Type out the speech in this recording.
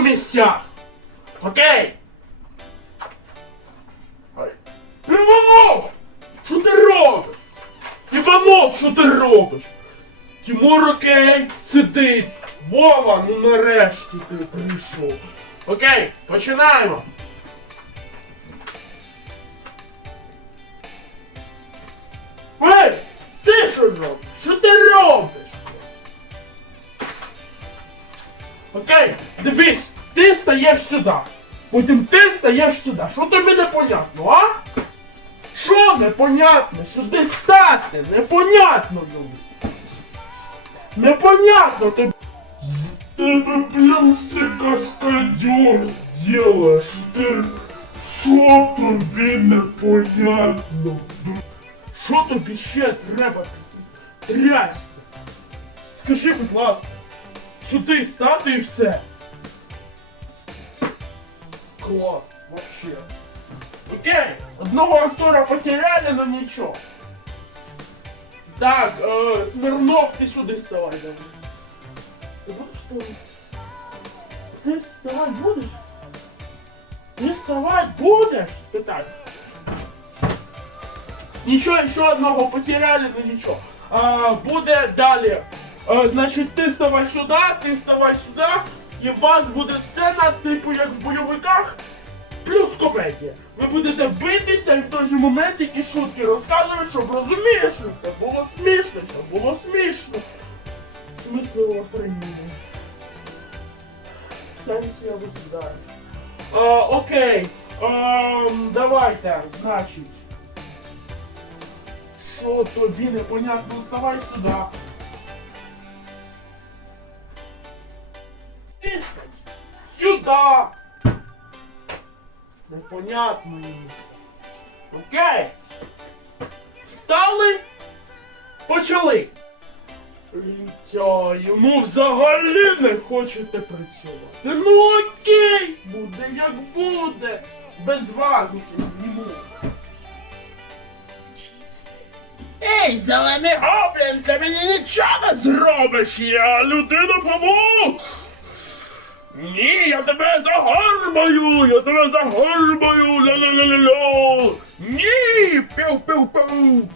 місцях. Окей? Іванов! Що ти робиш? Іванов, що ти робиш? Тимур окей, сидить. Вова, ну нарешті ти прийшов. Окей, починаємо. Окей, дивись, ти стаєш сюди. Потім ти стаєш сюди. Що тобі непонятно, а? Що непонятно? Сюди стати! Непонятно, люди! Непонятно тобі! Тебе, блін, все каскадер сделаешь! Ти... Що тобі непонятно? Що тобі ще треба трясти? Скажи, будь ласка, сюди стати і все. Клас, вообще. Окей, одного актора потеряли, но нічого. Так, е, Смирнов, ти сюди вставай давай. Ти будеш вставати? Ти вставати будеш? Ти вставати будеш? Спитаю. Нічого, ще одного потеряли, ну нічого. А, буде далі. А, значить, ти ставай сюди, ти ставай сюди, і у вас буде сцена, типу, як в бойовиках, плюс комедія. Ви будете битися і в той же момент які шутки розказуєш, щоб розумієш, що це було смішно, що було смішно. Смислово охреніння. Сенс я висідаю. А, окей. Ем, давайте, значить. Що тобі непонятно, вставай сюди. Непонятно місце. Окей. Встали. Почали. Вітя, йому взагалі не хочете працювати. Ну окей, буде як буде. Без вас зніму. Ей, зелений гоблін, ти мені нічого не зробиш, я людина павук! Yataveza é Harbayu! Yataveza é Harbayu! Lalalalalô! Ni! Peu, peu, peu!